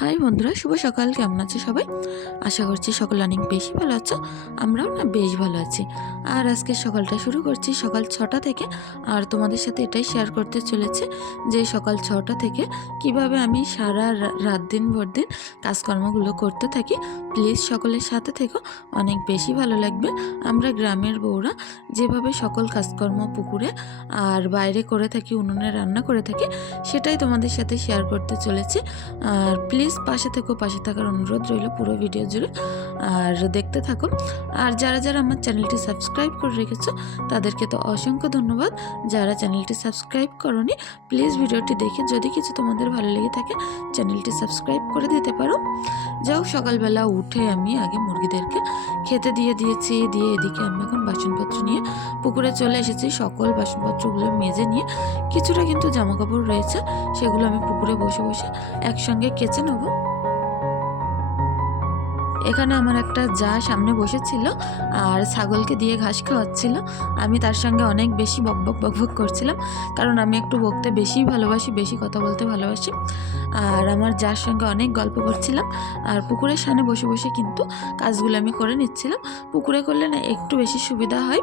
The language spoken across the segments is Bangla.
হাই বন্ধুরা, শুভ সকাল। কেমন আছে সবাই? আশা করছি সকলে অনেক বেশি ভালো আছো, আমরাও না বেশ ভালো আছি। আর আজকে সকালটা শুরু করছি সকাল ছটা থেকে। আর তোমাদের সাথে এটাই শেয়ার করতে চলেছে যে সকাল ছটা থেকে কীভাবে আমি সারা রাত দিন ভর দিন কাজকর্মগুলো করতে থাকি। প্লিজ সকলের সাথে থেকো, অনেক বেশি ভালো লাগবে। আমরা গ্রামের বউরা যেভাবে সকল কাজকর্ম পুকুরে আর বাইরে করে থাকি, উনুনে রান্না করে থাকি, সেটাই তোমাদের সাথে শেয়ার করতে চলেছি। আর প্লিজ পাশে থেকো, পাশে থাকার অনুরোধ রইল পুরো ভিডিও জুড়ে। আর দেখতে থাকো। আর যারা যারা আমার চ্যানেলটি সাবস্ক্রাইব করে রেখেছো, তাদেরকে তো অসংখ্য ধন্যবাদ। যারা চ্যানেলটি সাবস্ক্রাইব করনি, প্লিজ ভিডিওটি দেখে যদি কিছু তোমাদের ভালো লেগে থাকে, চ্যানেলটি সাবস্ক্রাইব করে দিতে পারো। যাও, সকালবেলা উঠে আমি আগে মুরগিদেরকে খেতে দিয়ে দিয়েছি, দিয়ে এদিকে আমি এখন বাসনপত্র নিয়ে পুকুরে চলে এসেছি। সকল বাসনপত্রগুলো মেজে নিয়ে কিছুটা কিন্তু জামা কাপড় রয়েছে, সেগুলো আমি পুকুরে বসে বসে একসঙ্গে কেচে নেব। এখানে আমার একটা যা সামনে বসেছিল আর ছাগলকে দিয়ে ঘাস খাওয়াচ্ছিল। আমি তার সঙ্গে অনেক বেশি বকবক বকবক করছিলাম, কারণ আমি একটু বকতে বেশি ভালোবাসি, বেশি কথা বলতে ভালোবাসি। আর আমার যার সঙ্গে অনেক গল্প করছিলাম, আর পুকুরের সামনে বসে বসে কিন্তু কাজগুলো আমি করে নিচ্ছিলাম। পুকুরে করলে না একটু বেশি সুবিধা হয়।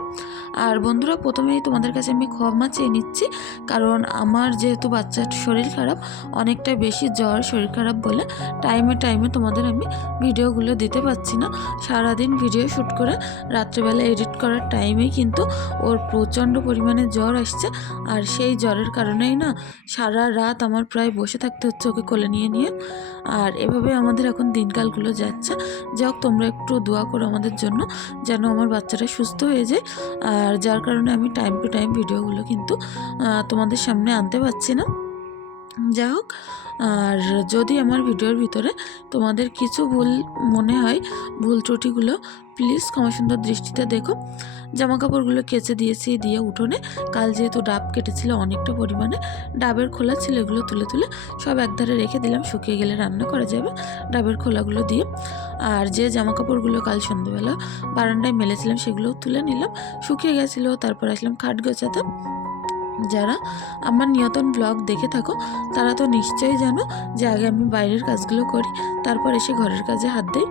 আর বন্ধুরা, প্রথমেই তোমাদের কাছে আমি ক্ষমা চেয়ে নিচ্ছি, কারণ আমার যেহেতু বাচ্চার শরীর খারাপ অনেকটা বেশি জ্বর, শরীর খারাপ বলে টাইমে টাইমে তোমাদের আমি ভিডিওগুলো দিতে পারছি না। সারাদিন ভিডিও শ্যুট করে রাত্রেবেলা এডিট করার টাইমেই কিন্তু ওর প্রচণ্ড পরিমাণে জ্বর আসছে। আর সেই জ্বরের কারণেই না সারা রাত আমার প্রায় বসে থাকতে হচ্ছে ওকে কোলে নিয়ে নিয়ে। আর এভাবে আমাদের এখন দিনকালগুলো যাচ্ছে। যাক তোমরা একটু দোয়া করো আমাদের জন্য যেন আমার বাচ্চাটা সুস্থ হয়ে যায়। আর যার কারণে আমি টাইম টু টাইম ভিডিওগুলো কিন্তু তোমাদের সামনে আনতে পারছি না। যাই হোক, আর যদি আমার ভিডিওর ভিতরে তোমাদের কিছু ভুল মনে হয়, ভুল ত্রুটিগুলো প্লিজ ক্ষমা সুন্দর দৃষ্টিতে দেখো। জামা কাপড়গুলো কেচে দিয়েছি দিয়ে উঠোনে। কাল যেহেতু ডাব কেটেছিল অনেকটা পরিমাণে, ডাবের খোলা ছিল এগুলো তুলে তুলে সব একধারে রেখে দিলাম, শুকিয়ে গেলে রান্না করা যাবে ডাবের খোলাগুলো দিয়ে। আর যে জামা কাপড়গুলো কাল সন্ধ্যেবেলা বারান্দায় মেলেছিলাম সেগুলো তুলে নিলাম, শুকিয়ে গেছিল, তারপর আসলাম খাট গোছাতে। যারা আমার নিয়তন ব্লগ দেখে থাকো, তারা তো নিশ্চয়ই জানো যে আগে আমি বাইরের কাজগুলো করি, তারপর এসে ঘরের কাজে হাত দিই।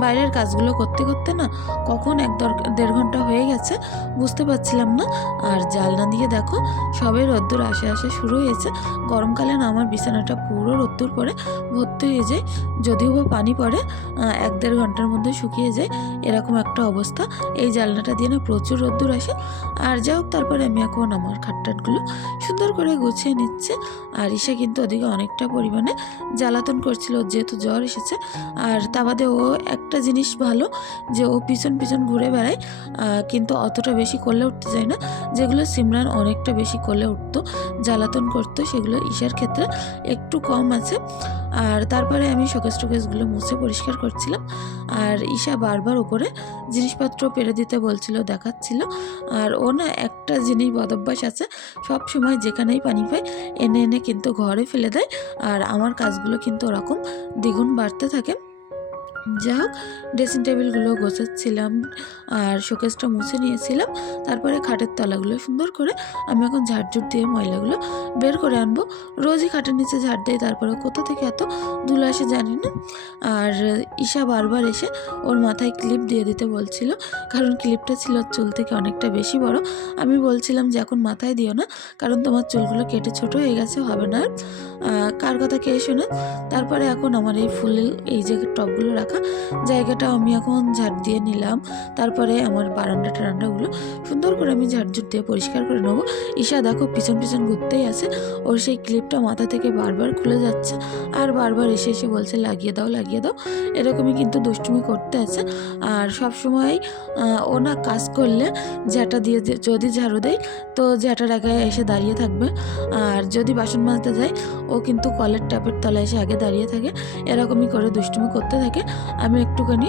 বাইরের কাজগুলো করতে করতে না, কখন এক দর- দেড় ঘণ্টা হয়ে গেছে, বুঝতে পারছিলাম না। আর জালনা দিয়ে দেখো, সবে রোদ্দুর আসে আসে শুরু হয়েছে, গরমকালে না আমার বিছানাটা পুরো রোদ্দুর পরে ভর্তি হয়ে যায়। যদিও বা পানি পড়ে এক দেড় ঘণ্টার মধ্যে শুকিয়ে যায়, এরকম একটা অবস্থা। এই জালনাটা দিয়ে না প্রচুর রোদ্দুর আসে। আর যাই হোক, তারপরে আমি এখন আমার খাটটাটগুলো সুন্দর করে গুছিয়ে নিচ্ছে। আর ঈশা কিন্তু ওদিকে অনেকটা পরিমাণে জ্বালাতন করছিল, যেহেতু জ্বর এসেছে। আর তা বাদে ও একটা জিনিস ভালো, যে ও পিছন পিছন ঘুরে বেড়ায় কিন্তু অতটা বেশি করলে উঠতে যায় না। যেগুলো সিমরান অনেকটা বেশি করলে উঠতো, জ্বালাতন করতো, সেগুলো ঈশার ক্ষেত্রে একটু কম আছে। আর তারপরে আমি শোকেস টোকেসগুলো মুছে পরিষ্কার করছিলাম। আর ঈশা বারবার ওপরে জিনিসপত্র পেরে দিতে বলছিল, দেখাচ্ছিল। আর ও না একটা জিনিস বদভ্যাস আছে, সব সময় যেখানেই পানি পায়, এনে এনে কিন্তু ঘরে ফেলে দেয়। আর আমার কাজগুলো কিন্তু ওরকম দ্বিগুণ বাড়তে থাকে। যাই হোক ড্রেসিং টেবিলগুলো গোছাচ্ছিলাম আর শোকেসটা মুছে নিয়েছিলাম। তারপরে খাটের তলাগুলো সুন্দর করে আমি এখন ঝাড়ঝুট দিয়ে ময়লাগুলো বের করে আনব। রোজই খাটের নিচে ঝাড় দেয় তারপরে কোথা থেকে এত ধুলো আসে জানি না। আর ঈশা বারবার এসে ওর মাথায় ক্লিপ দিয়ে দিতে বলছিল, কারণ ক্লিপটা ছিল চুল থেকে অনেকটা বেশি বড়। আমি বলছিলাম যে, এখন মাথায় দিও না, কারণ তোমার চুলগুলো কেটে ছোট হয়ে গেছে, হবে না কার কথা কে শোনে? তারপরে এখন আমার এই ফুলের এই যে টবগুলো রাখা, জায়গাটা আমি এখন ঝাড় দিয়ে নিলাম। তারপরে আমার বারান্দা টারান্দাগুলো সুন্দর করে আমি ঝাড়ঝুট দিয়ে পরিষ্কার করে নেব। ঈশা দেখো পিছন পিছন ঘুরতেই আছে। ওর সেই ক্লিপটা মাথা থেকে বারবার খুলে যাচ্ছে। আর বারবার এসে এসে বলছে, লাগিয়ে দাও লাগিয়ে দাও। এরকমই কিন্তু দুষ্টুমি করতে আছে। আর সব সময় ও না কাজ করলে ঝাঁটা দিয়ে যদি ঝাড়ু দেয়, তো ঝাঁটার আগে এসে দাঁড়িয়ে থাকবে। আর যদি বাসন মাজতে যায় ও কিন্তু কলের ট্যাপের তলায় এসে আগে দাঁড়িয়ে থাকে, এরকমই করে দুষ্টুমি করতে থাকে। আমি একটুখানি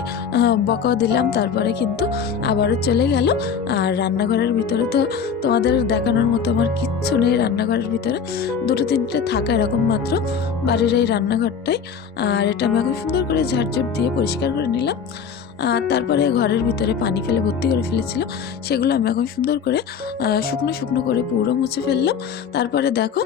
বকাও দিলাম, তারপরে কিন্তু আবারও চলে গেল। আর রান্নাঘরের ভিতরে তো তোমাদের দেখানোর মতো আমার কিচ্ছু নেই রান্নাঘরের ভিতরে। দুটো তিনটে থাকা এরকম মাত্র বাড়ির এই রান্নাঘরটাই। আর এটা আমি এখন সুন্দর করে ঝাড়ঝুট দিয়ে পরিষ্কার করে নিলাম। তারপরে ঘরের ভিতরে পানি ফেলে ভর্তি করে ফেলেছিল। সেগুলো আমি এখন সুন্দর করে শুকনো শুকনো করে পুরো মুছে ফেললাম। তারপরে দেখো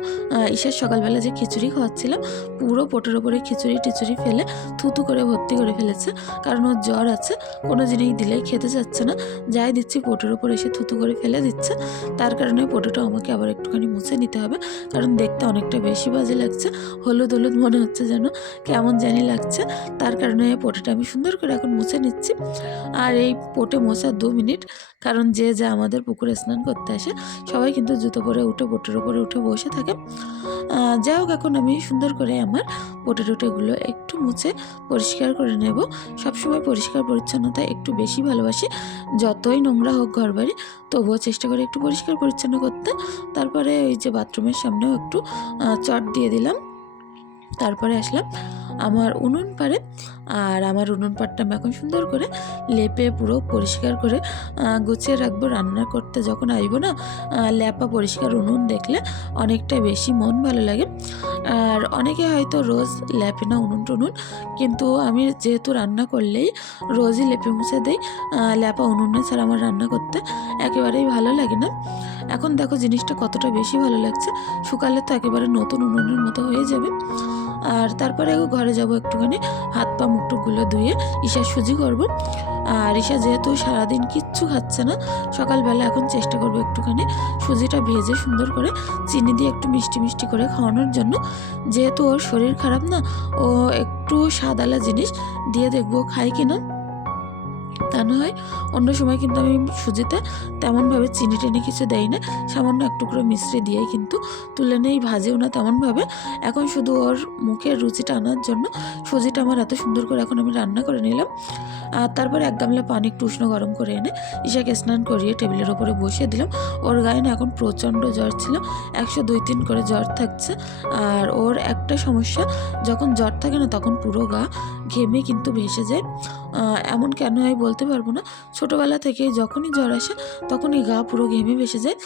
ঈশার সকালবেলা যে খিচুড়ি খাওয়াচ্ছিলাম, পুরো পোটের ওপরে খিচুড়ি টিচুড়ি ফেলে থুতু করে ভর্তি করে ফেলেছে। কারণ ওর জ্বর আছে, কোনো জিনিস দিলেই খেতে যাচ্ছে না। যাই দিচ্ছি, পোটের ওপর এসে থুতু করে ফেলে দিচ্ছে। তার কারণে পোটোটা আমাকে আবার একটুখানি মুছে নিতে হবে। কারণ দেখতে অনেকটা বেশি বাজে লাগছে। হলুদ হলুদ মনে হচ্ছে যেন, কেমন জানি লাগছে। তার কারণে পোটোটা আমি সুন্দর করে এখন মুছে নিচ্ছি। আর এই পোটে মোছা দু মিনিট, কারণ যে যা আমাদের পুকুরে স্নান করতে আসে, সবাই কিন্তু জুতো পরে উঠে পোটের উপরে উঠে বসে থাকে। যাই হোক, এখন আমি সুন্দর করে আমার পোটে টোটেগুলো একটু মুছে পরিষ্কার করে নেব। সবসময় পরিষ্কার পরিচ্ছন্নতা একটু বেশি ভালোবাসি। যতই নোংরা হোক ঘর বাড়ি, তবুও চেষ্টা করে একটু পরিষ্কার পরিচ্ছন্ন করতে। তারপরে ওই যে বাথরুমের সামনেও একটু চট দিয়ে দিলাম। তারপরে আসলাম। আমার উনুন পাড়ে। আর আমার উনুন পাড়টা আমি এখন সুন্দর করে লেপে পুরো পরিষ্কার করে গুছিয়ে রাখব রান্না করতে। যখন আসব না ল্যাপা পরিষ্কার উনুন দেখলে অনেকটা বেশি মন ভালো লাগে। আর অনেকে হয়তো রোজ ল্যাপে না উনুন টুনুন, কিন্তু আমি যেহেতু রান্না করলেই রোজই লেপে মুছে দিই ল্যাপা উনুনে ছাড়া আমার রান্না করতে একেবারেই ভালো লাগে না। এখন দেখো জিনিসটা কতটা বেশি ভালো লাগছে। শুকালে তো একেবারে নতুন উনুনের মতো হয়ে যাবে। আর তারপরে ঘরে যাব একটুখানি, হাত পা মুখটুকগুলো ধুয়ে ঈশা সুজি করব। আর ঈশা যেহেতু সারাদিন কিচ্ছু খাচ্ছে না, সকালবেলা এখন চেষ্টা করব একটুখানি সুজিটা ভেজে সুন্দর করে চিনি দিয়ে একটু মিষ্টি মিষ্টি করে খাওয়ানোর জন্য। যেহেতু ওর শরীর খারাপ না, ও একটু সাদালা জিনিস দিয়ে দেখব খায় কিনা। তা না হয় অন্য সময় কিন্তু আমি সুজিতে তেমনভাবে চিনি টিনি কিছু দেই না। সামান্য একটু করে মিশ্রি দিয়েই কিন্তু তুলে নেই ভাজেও না তেমনভাবে। এখন শুধু ওর মুখের রুচিটা আনার জন্য সুজিটা আমার এত সুন্দর করে এখন আমি রান্না করে নিলাম। আর তারপরে এক গামলা পানি একটু উষ্ণ গরম করে এনে ঈশাকে স্নান করিয়ে টেবিলের ওপরে বসিয়ে দিলাম। ওর গায়ে না এখন প্রচণ্ড জ্বর ছিল, একশো দুই তিন করে জ্বর থাকছে। আর ওর একটা সমস্যা, যখন জ্বর থাকে না তখন পুরো গা ঘেমে কিন্তু ভেসে যায়। এমন কেন হয় বলতে পারব না। ছোটোবেলা থেকে যখনই জ্বর আসে, তখনই গা পুরো ঘেমে ভেসে যায়।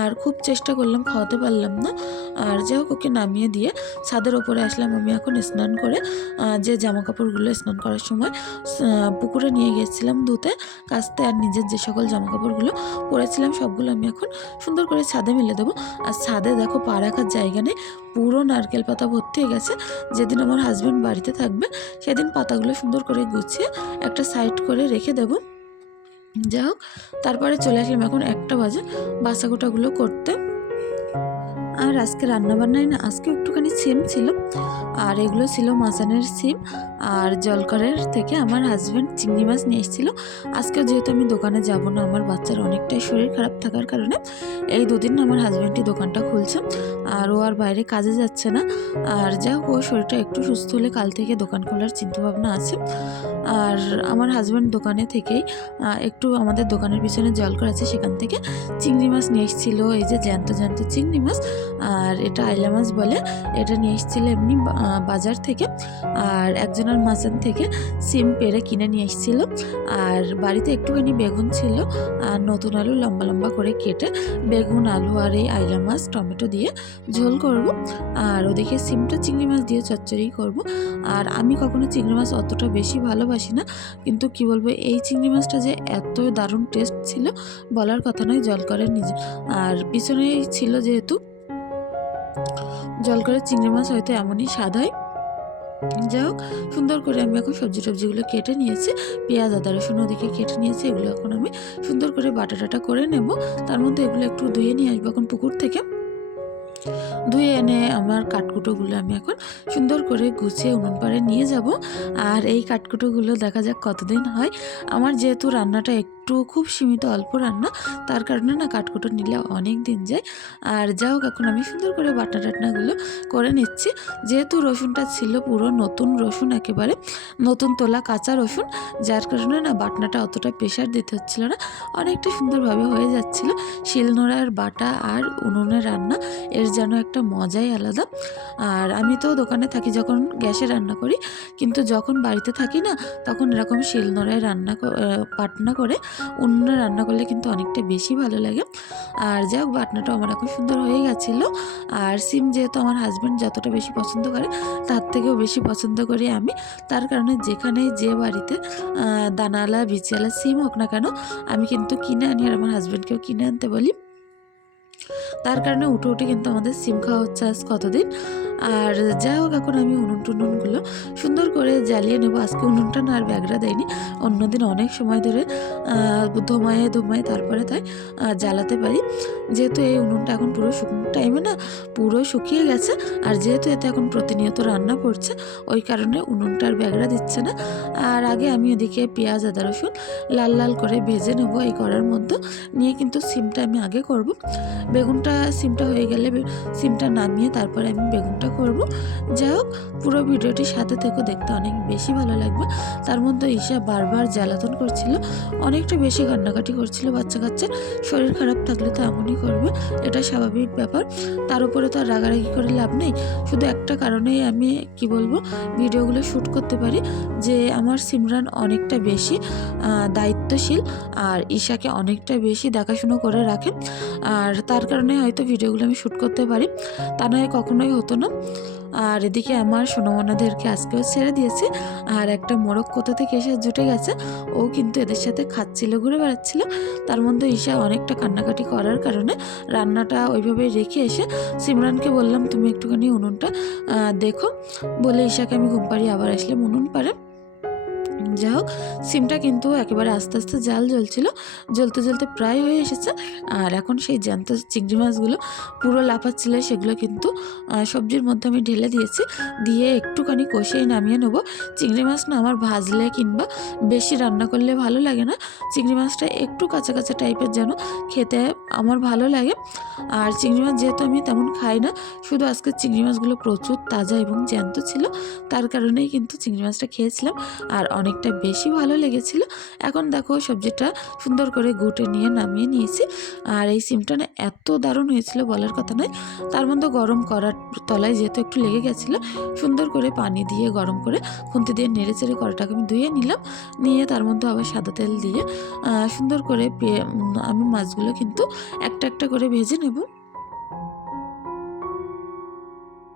আর খুব চেষ্টা করলাম, খাওয়াতে পারলাম না। আর যাই হোক, ওকে নামিয়ে দিয়ে ছাদের ওপরে আসলাম। আমি এখন স্নান করে যে জামা কাপড়গুলো স্নান করার সময় পুকুরে নিয়ে গেছিলাম ধুতে, কাস্তে আর নিজের যে সকল জামা কাপড়গুলো পরেছিলাম, সবগুলো আমি এখন সুন্দর করে ছাদে মেলে দেবো। আর ছাদে দেখো, পা রাখার জায়গা নেই। পুরো নারকেল পাতা ভর্তি হয়ে গেছে। যেদিন আমার হাজব্যান্ড বাড়িতে থাকবে, সেদিন পাতাগুলো সুন্দর করে গুছিয়ে একটা সাইড করে রেখে দেবো। যাই হোক, তারপরে চলে আসলাম এখন একটা বাজে বাসাগোটাগুলো করতে। আর আজকে রান্নাবান্নায় না, আজকে একটুখানি সিম ছিল। আর এগুলো ছিল মাসানের সিম। আর জলকরের থেকে আমার হাজব্যান্ড চিংড়ি মাছ নিয়ে এসেছিল। আজকে যেহেতু আমি দোকানে যাব না, আমার বাচ্চার অনেকটাই শরীর খারাপ থাকার কারণে এই দুদিন আমার হাজব্যান্ডই দোকানটা খুলছে। আর ও আর বাইরে কাজে যাচ্ছে না। আর যা ওর শরীরটা একটু সুস্থ হলে কাল থেকে দোকান খোলার চিন্তাভাবনা আছে। আর আমার হাজব্যান্ড দোকানে থেকেই একটু আমাদের দোকানের পিছনে জলকর আছে সেখান থেকে চিংড়ি মাছ নিয়ে এসেছিল। এই যে জ্যান্ত জ্যান্ত চিংড়ি মাছ। আর এটা আইলা মাছ বলে, এটা নিয়ে এসেছিল এমনি বাজার থেকে। আর একজনের মাচান থেকে সিম পেরে কিনে নিয়ে এসেছিল। আর বাড়িতে একটুখানি বেগুন ছিল, আর নতুন আলু লম্বা লম্বা করে কেটে বেগুন, আলু আর এই আইলা মাছ, টমেটো দিয়ে ঝোল করব। আর ওদিকে সিমটা চিংড়ি মাছ দিয়ে চচ্চড়ি করব। আর আমি কখনো চিংড়ি মাছ অতটা বেশি ভালোবাসি না, কিন্তু কি বলব, এই চিংড়ি মাছটা যে এত দারুণ টেস্ট ছিল, বলার কথা নয়, জল করে নিজে। আর পিছনেই ছিল যেহেতু জল করে চিংড়ি মাছ হয়তো এমনই স্বাদ হয়। যাই হোক, সুন্দর করে আমি এখন সবজি টবজিগুলো কেটে নিয়েছি, পেঁয়াজ, আদা, রসুন ওদিকে কেটে নিয়েছি, এগুলো এখন আমি সুন্দর করে বাটা টাটা করে নেব। তার মধ্যে এগুলো একটু ধুয়ে নিয়ে আসব এখন পুকুর থেকে। ধুয়ে এনে আমার কাঠকুটোগুলো আমি এখন সুন্দর করে গুছিয়ে উনুন পাড়ে নিয়ে যাব। আর এই কাঠকুটোগুলো দেখা যাক কতদিন হয়। আমার যেহেতু রান্নাটা একটু খুব সীমিত অল্প রান্না, তার কারণে না কাঠকুটো নিলে অনেক দিন যায়। আর যা হোক, এখন আমি সুন্দর করে বাটনা টাটনাগুলো করে নিচ্ছি। যেহেতু রসুনটা ছিল পুরো নতুন রসুন একেবারে, নতুন তোলা কাঁচা রসুন, যার কারণে না বাটনাটা অতটা প্রেশার দিতে হচ্ছিল না। অনেকটা সুন্দরভাবে হয়ে যাচ্ছিল। শিলনোড়ার বাটা আর উনুনে রান্না, এর যেন একটা মজাই আলাদা। আর আমি তো দোকানে থাকি যখন গ্যাসে রান্না করি, কিন্তু যখন বাড়িতে থাকি না, তখন এরকম শিলনোড়ায় রান্না বাটনা করে উনুনে রান্না করলে কিন্তু অনেকটা বেশি ভালো লাগে। আর যাই হোক বাটনাটা আমার এখন সুন্দর হয়ে গেছিল। আর সিম যেহেতু আমার হাজব্যান্ড যতটা বেশি পছন্দ করে, তার থেকেও বেশি পছন্দ করি আমি। তার কারণে যেখানে যে বাড়িতে দানালা বিচিয়ালা সিম হোক না কেন, আমি কিন্তু কিনে আনি আর আমার হাজব্যান্ডকেও কিনে আনতে বলি। তার কারণে উঠে উঠে কিন্তু আমাদের সিম খাওয়া হচ্ছে আজ কতদিন? আর যাই হোক, এখন আমি উনুন টুনুনগুলো সুন্দর করে জ্বালিয়ে নেব। আজকে উনুনটা না আর ব্যাগরা দেয়নি, অন্যদিন অনেক সময় ধরে ধোমায়ে ধোমায়ে তারপরে তাই জ্বালাতে পারি। যেহেতু এই উনুনটা এখন পুরো শুকনো টাইমে না, পুরো শুকিয়ে গেছে। আর যেহেতু এতে এখন প্রতিনিয়ত রান্না পড়ছে ওই কারণে উনুনটা আর ব্যাগরা দিচ্ছে না। আর আগে আমি এদিকে পেঁয়াজ, আদা, রসুন লাল লাল করে ভেজে নেব এই করার মধ্যে। নিয়ে কিন্তু সিমটা আমি আগে করব। বেগুনটা সিমটা হয়ে গেলে সিমটা নামিয়ে তারপরে আমি বেগুনটা করব। যাই হোক পুরো ভিডিওটি সাথে থেকে দেখতে অনেক বেশি ভালো লাগবে। তার মধ্যে ঈশা বারবার জ্বালাতন করছিল অনেকটা বেশি কান্নাকাটি করছিল বাচ্চা কাচ্চার শরীর খারাপ থাকলে তো এমনই করবে এটা স্বাভাবিক ব্যাপার। তার উপরে তো আর রাগারাগি করে লাভ নেই। শুধু একটা কারণেই আমি কি বলব ভিডিওগুলো শ্যুট করতে পারি যে আমার সিমরান অনেকটা বেশি আহ, দায়িত্বশীল আর ঈশাকে অনেকটা বেশি দেখাশুনো করে রাখে আর তার কারণে হয়তো ভিডিওগুলো আমি শ্যুট করতে পারি। তা নয়, কখনোই হতো না। আর এদিকে আমার সোনামনাদেরকে আজকেও ছেড়ে দিয়েছে। আর একটা মোরগ কোথা থেকে এসে জুটে গেছে, ও কিন্তু এদের সাথে খাচ্ছিল, ঘুরে বেড়াচ্ছিল। তার মধ্যে ঈশা অনেকটা কান্নাকাটি করার কারণে রান্নাটা ওইভাবে রেখে এসে সিমরানকে বললাম, তুমি একটুখানি উনুনটা দেখো। বলে ঈশাকে আমি ঘুম পাড়িয়ে আবার আসলে উনুন পারে যাই হোক, সিমটা কিন্তু একেবারে আস্তে আস্তে জাল জ্বলছিল। জ্বলতে জ্বলতে প্রায় হয়ে এসেছে। আর এখন সেই জ্যান্ত চিংড়ি মাছগুলো পুরো লাফাচ্ছিল, সেগুলো কিন্তু সবজির মধ্যে আমি ঢেলে দিয়েছি। দিয়ে একটুখানি কষিয়ে নামিয়ে নেব। চিংড়ি মাছ না আমার ভাজলে কিংবা বেশি রান্না করলে ভালো লাগে না। চিংড়ি মাছটা একটু কাঁচা কাঁচা টাইপের যেন খেতে আমার ভালো লাগে। আর চিংড়ি মাছ যেহেতু আমি তেমন খাই না, শুধু আজকে চিংড়ি মাছগুলো প্রচুর তাজা এবং জ্যান্ত ছিল। তার কারণেই কিন্তু চিংড়ি মাছটা খেয়েছিলাম। আর অনেকটা বেশি ভালো লেগেছিল। এখন দেখো সবজিটা সুন্দর করে গুটে নিয়ে নামিয়ে নিয়েছি। আর এই সিমটা না এত দারুণ হয়েছিল বলার কথা নয়। তার মধ্যে গরম করার তলায় যেহেতু একটু লেগে গেছিল, সুন্দর করে পানি দিয়ে গরম করে খুন্তি দিয়ে নেড়ে চেড়ে কড়াটাকে আমি ধুয়ে নিলাম। নিয়ে তার মধ্যে আবার সাদা তেল দিয়ে সুন্দর করে আমি মাছগুলো কিন্তু একটা একটা করে ভেজে নেব।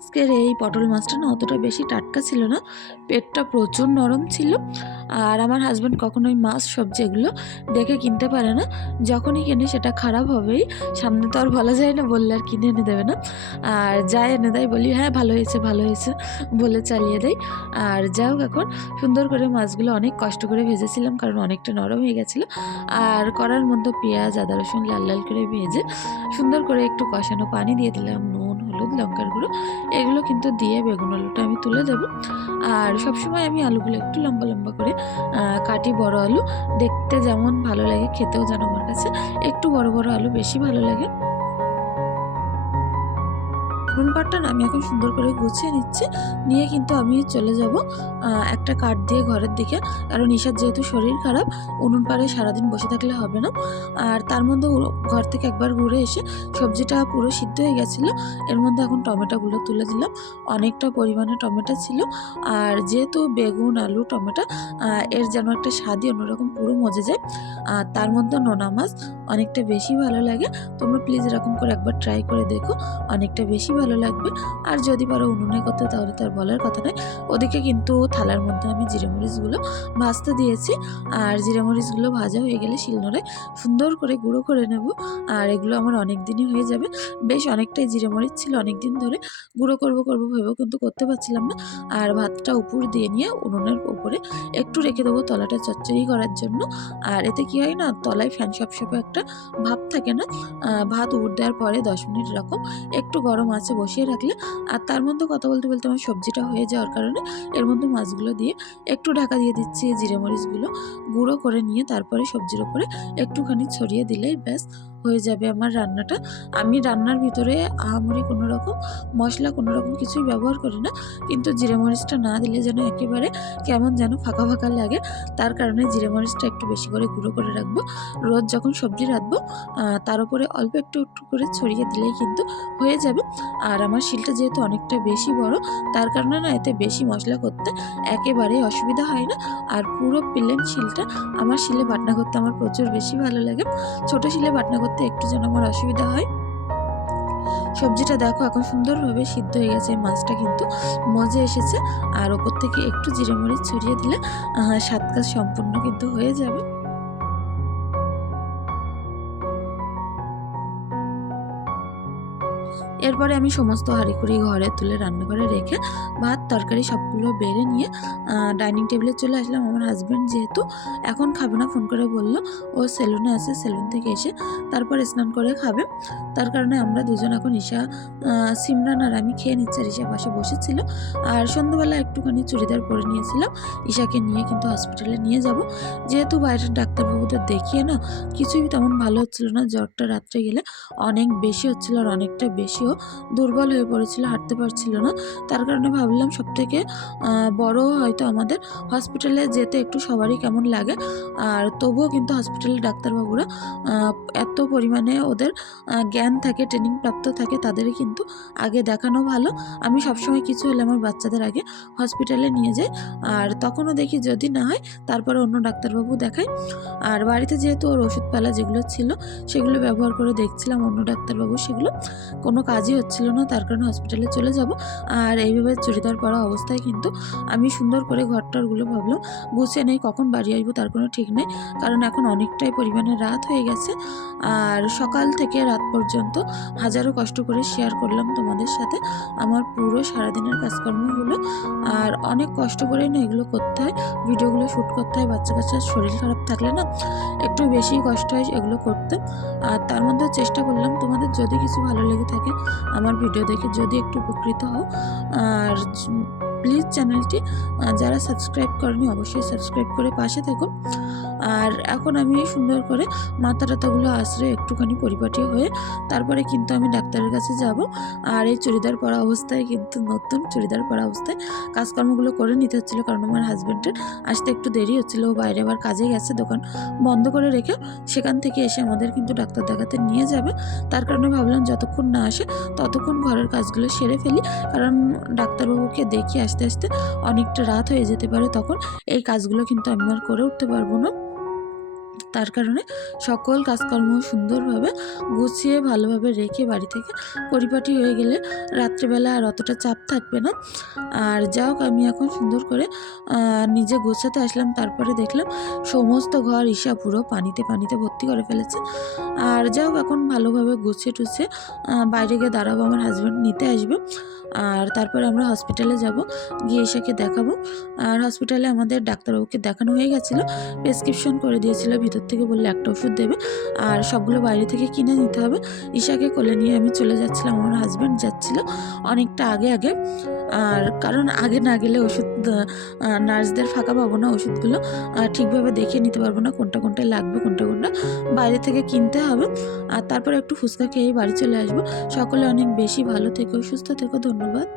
আজকের এই পটল মাছটা না অতটা বেশি টাটকা ছিল না, পেটটা প্রচুর নরম ছিল। আর আমার হাজব্যান্ড কখনোই মাছ, সবজি এগুলো দেখে কিনতে পারে না। যখনই কেনে সেটা খারাপ হবেই। সামনে তো আর বলা যায় না, বললে আর কিনে এনে দেবে না। আর যা এনে দেয় বলি হ্যাঁ ভালো হয়েছে ভালো হয়েছে বলে চালিয়ে দেয়। আর যা হোক এখন, সুন্দর করে মাছগুলো অনেক কষ্ট করে ভেজেছিলাম, কারণ অনেকটা নরম হয়ে গেছিল। আর করার মধ্যে পেঁয়াজ, আদা, রসুন লাল লাল করে ভেজে সুন্দর করে একটু কষানো পানি দিয়ে দিলাম লঙ্কার গুঁড়ো। এগুলো কিন্তু দিয়ে বেগুন আলুটা আমি তুলে দেব। আর সবসময় আমি আলুগুলো একটু লম্বা লম্বা করে কাটি বড় আলু। দেখতে যেমন ভালো লাগে, খেতেও যেন আমার কাছে। একটু বড় বড় আলু বেশি ভালো লাগে। পাটটা না আমি এখন সুন্দর করে গুছিয়ে নিচ্ছি। নিয়ে কিন্তু আমি চলে যাব একটা কাঠ দিয়ে ঘরের দিকে। কারণ ঈশার যেহেতু শরীর খারাপ, উনুন পাড়ে সারাদিন বসে থাকলে হবে না। আর তার মধ্যে ঘর থেকে একবার ঘুরে এসে সবজিটা পুরো সিদ্ধ হয়ে গেছিল। এর মধ্যে এখন টমেটোগুলো তুলে দিলাম। অনেকটা পরিমাণে টমেটো ছিল। আর যেহেতু বেগুন, আলু, টমেটো এর যেন একটা স্বাদই অন্যরকম পুরো মজে যায়। আর তার মধ্যে নোনা মাছ অনেকটা বেশি ভালো লাগে, তোমরা প্লিজ এরকম করে একবার ট্রাই করে দেখো, অনেকটা বেশি ভালো লাগবে। আর যদি পারো উনুনে করতে, তাহলে তার বলার কথা নয়। ওদিকে কিন্তু থালার মধ্যে আমি জিরে মরিচগুলো ভাজতে দিয়েছি। আর জিরে মরিচগুলো ভাজা হয়ে গেলে শিলনোড়ায় সুন্দর করে গুঁড়ো করে নেব। আর এগুলো আমার অনেক দিনই হয়ে যাবে। বেশ অনেকটাই জিরে মরিচ ছিল অনেক দিন ধরে। গুঁড়ো করব করব ভেবেও কিন্তু করতে পারছিলাম না। আর ভাতটা উপর দিয়ে নিয়ে উনুনের উপরে একটু রেখে দেবো তলাটা চচ্চড়ি করার জন্য। আর এতে কি হয় না, তলায় ফ্যান সপসপে একটা ভাব থাকে না। ভাত উঠ দেওয়ার পরে দশ মিনিট এরকম একটু গরম আছে বসিয়ে রাখলে আর তার মধ্যে কথা বলতে বলতে আমার সবজিটা হয়ে যাওয়ার কারণে এর মধ্যে মাছগুলো দিয়ে একটু ঢাকা দিয়ে দিচ্ছি, জিরে মরিচগুলো গুঁড়ো করে নিয়ে তারপরে সবজির ওপরে একটুখানি ছড়িয়ে দিলেই ব্যাস। হয়ে যাবে আমার রান্নাটা। আমি রান্নার ভিতরে আহামরি কোনো রকম মশলা কোনো রকম কিছুই ব্যবহার করি না। কিন্তু জিরে মরিচটা না দিলে যেন একেবারে কেমন যেন ফাঁকা ফাঁকা লাগে, তার কারণে জিরে মরিচটা একটু বেশি করে গুঁড়ো করে রাখব। রোজ যখন সবজি রাখব তার উপরে অল্প একটু একটু করে ছড়িয়ে দিলেই কিন্তু হয়ে যাবে। আর আমার শিলটা যেহেতু অনেকটা বেশি বড়, তার কারণে না এতে বেশি মশলা করতে একেবারেই অসুবিধা হয় না। আর পুরো প্লেন শিলটা আমার শিলে বাটনা করতে আমার প্রচুর বেশি ভালো লাগে। ছোট শিলে বাটনা করতে একটু যেন আমার অসুবিধা হয়। সবজিটা দেখো এখন সুন্দরভাবে সিদ্ধ হয়ে গেছে, মাছটা কিন্তু মজে এসেছে। আর ওপর থেকে একটু জিরে মরিচ ছড়িয়ে দিলে সাত কাজ সম্পূর্ণ কিন্তু হয়ে যাবে। এরপরে আমি সমস্ত হাঁড়িকুড়ি ঘরে তুলে রান্নাঘরে রেখে ভাত, তরকারি সবগুলো বেড়ে নিয়ে ডাইনিং টেবিলে চলে আসলাম। আমার হাজব্যান্ড যেহেতু এখন খাবে না ফোন করে বলল, ও সেলুনে আছে সেলুন থেকে এসে তারপর স্নান করে খাবে। তার কারণে আমরা দুজন এখন ঈশা সিমরান আর আমি খেয়ে নিচ্ছি আর ঈশা পাশে বসেছিল। আর সন্ধ্যাবেলা একটুখানি চুড়িদার পরে নিয়েছিলাম। ঈশাকে নিয়ে কিন্তু হসপিটালে নিয়ে যাব। যেহেতু বাইরের ডাক্তারবাবুদের দেখিয়ে না, কিছুই তেমন ভালো হচ্ছিল না। জ্বরটা রাত্রে গেলে অনেক বেশি হচ্ছিল আর অনেকটা বেশিও দুর্বল হয়ে পড়েছিল, হাঁটতে পারছিল না। তার কারণে ভাবলাম সব থেকে বড় হয়তো আমাদের হসপিটালে যেতে একটু সবারই কেমন লাগে। আর তবুও কিন্তু হসপিটালে ডাক্তারবাবুরা এত পরিমাণে ওদের জ্ঞান থাকে ট্রেনিং প্রাপ্ত থাকে, তাদেরই কিন্তু আগে দেখানো ভালো। আমি সবসময় কিছু হলে আমার বাচ্চাদের আগে হসপিটালে নিয়ে যাই। আর তখনও দেখি যদি না হয়, তারপরে অন্য ডাক্তারবাবু দেখাই। আর বাড়িতে যেহেতু ওর ওষুধপালা যেগুলো ছিল, সেগুলো ব্যবহার করে দেখছিলাম, অন্য ডাক্তারবাবু সেগুলো। কোনো কাজই হচ্ছিল না, তার কারণে হসপিটালে চলে যাব। আর এইভাবে চুড়িদার পরা অবস্থায় কিন্তু আমি সুন্দর করে ঘরটারগুলো ভাবলাম, গুছিয়ে নেই, কখন বাড়ি আসব তার কোনো ঠিক নেই। কারণ এখন অনেকটাই পরিমাণে রাত হয়ে গেছে। আর সকাল থেকে রাত পর্যন্ত হাজারো কষ্ট করে শেয়ার করলাম তোমাদের সাথে। আমার পুরো সারাদিনের কাজকর্মগুলো আর অনেক কষ্ট করেই না এগুলো করতে হয়। ভিডিওগুলো শ্যুট করতে হয়, বাচ্চা কাচ্চার শরীর খারাপ থাকলে না একটু বেশি কষ্ট হয় এগুলো করতে। আর তার মধ্যে চেষ্টা করলাম তোমাদের যদি কিছু ভালো লেগে থাকে আমার ভিডিও দেখে যদি একটু উপকৃত হও, আর প্লিজ চ্যানেলটি যারা সাবস্ক্রাইব করেনি অবশ্যই সাবস্ক্রাইব করে পাশে থেকো আর এখন আমি সুন্দর করে মাথা টাতাগুলো আশ্রয় একটুখানি পরিপাটি হয়ে তারপরে কিন্তু আমি ডাক্তারের কাছে যাব। আর এই চুড়িদার পরা অবস্থায় কিন্তু নতুন চুড়িদার পরা অবস্থায় কাজকর্মগুলো করে নিতে হচ্ছিল কারণ আমার হাজব্যান্ডের আসতে একটু দেরি হচ্ছিল। ও বাইরে আবার কাজে গেছে, দোকান বন্ধ করে রেখে সেখান থেকে এসে আমাদের কিন্তু ডাক্তার দেখাতে নিয়ে যাবে। তার কারণে ভাবলাম যতক্ষণ না আসে ততক্ষণ ঘরের কাজগুলো সেরে ফেলি। কারণ ডাক্তারবাবুকে দেখি আস্তে আস্তে অনেকটা রাত হয়ে যেতে পারে তখন। এই কাজগুলো কিন্তু আমি আর করে উঠতে পারব না। তার কারণে সকল কাজকর্ম সুন্দরভাবে গুছিয়ে ভালোভাবে রেখে বাড়ি থেকে পরিপাটি হয়ে গেলে রাত্রেবেলা আর অতটা চাপ থাকবে না। আর যাই হোক, আমি এখন সুন্দর করে নিজে গোছাতে আসলাম। তারপরে দেখলাম সমস্ত ঘর ঈশা পুরো পানিতে পানিতে ভর্তি করে ফেলেছে। আর হোক, এখন ভালোভাবে গুছিয়ে টুছিয়ে বাইরে গিয়ে দাঁড়াবো। আমার হাজব্যান্ড নিতে আসবে। আর তারপরে আমরা হসপিটালে যাব, গিয়ে ঈশাকে দেখাবো। আর হসপিটালে আমাদের ডাক্তারবাবুকে দেখানো হয়ে গেছিল প্রেসক্রিপশন করে দিয়েছিল, ভিতর থেকে বললে একটা ওষুধ দেবে, আর সবগুলো বাইরে থেকে কিনে নিতে হবে। ঈশাকে কোলে নিয়ে আমি চলে যাচ্ছিলাম, আমার হাজব্যান্ড যাচ্ছিল অনেকটা আগে আগে। আর কারণ আগে না গেলে ওষুধ নার্সদের ফাঁকা পাবো না ওষুধগুলো ঠিকভাবে দেখে নিতে পারব না কোনটা কোনটা লাগবে, কোনটা কোনটা। বাইরে থেকে কিনতে হবে, আর তারপর একটু ফুচকা খেয়ে বাড়ি চলে আসব। সকলে অনেক বেশি ভালো থেকো, সুস্থ থেকো, ধন্যবাদ। 여러분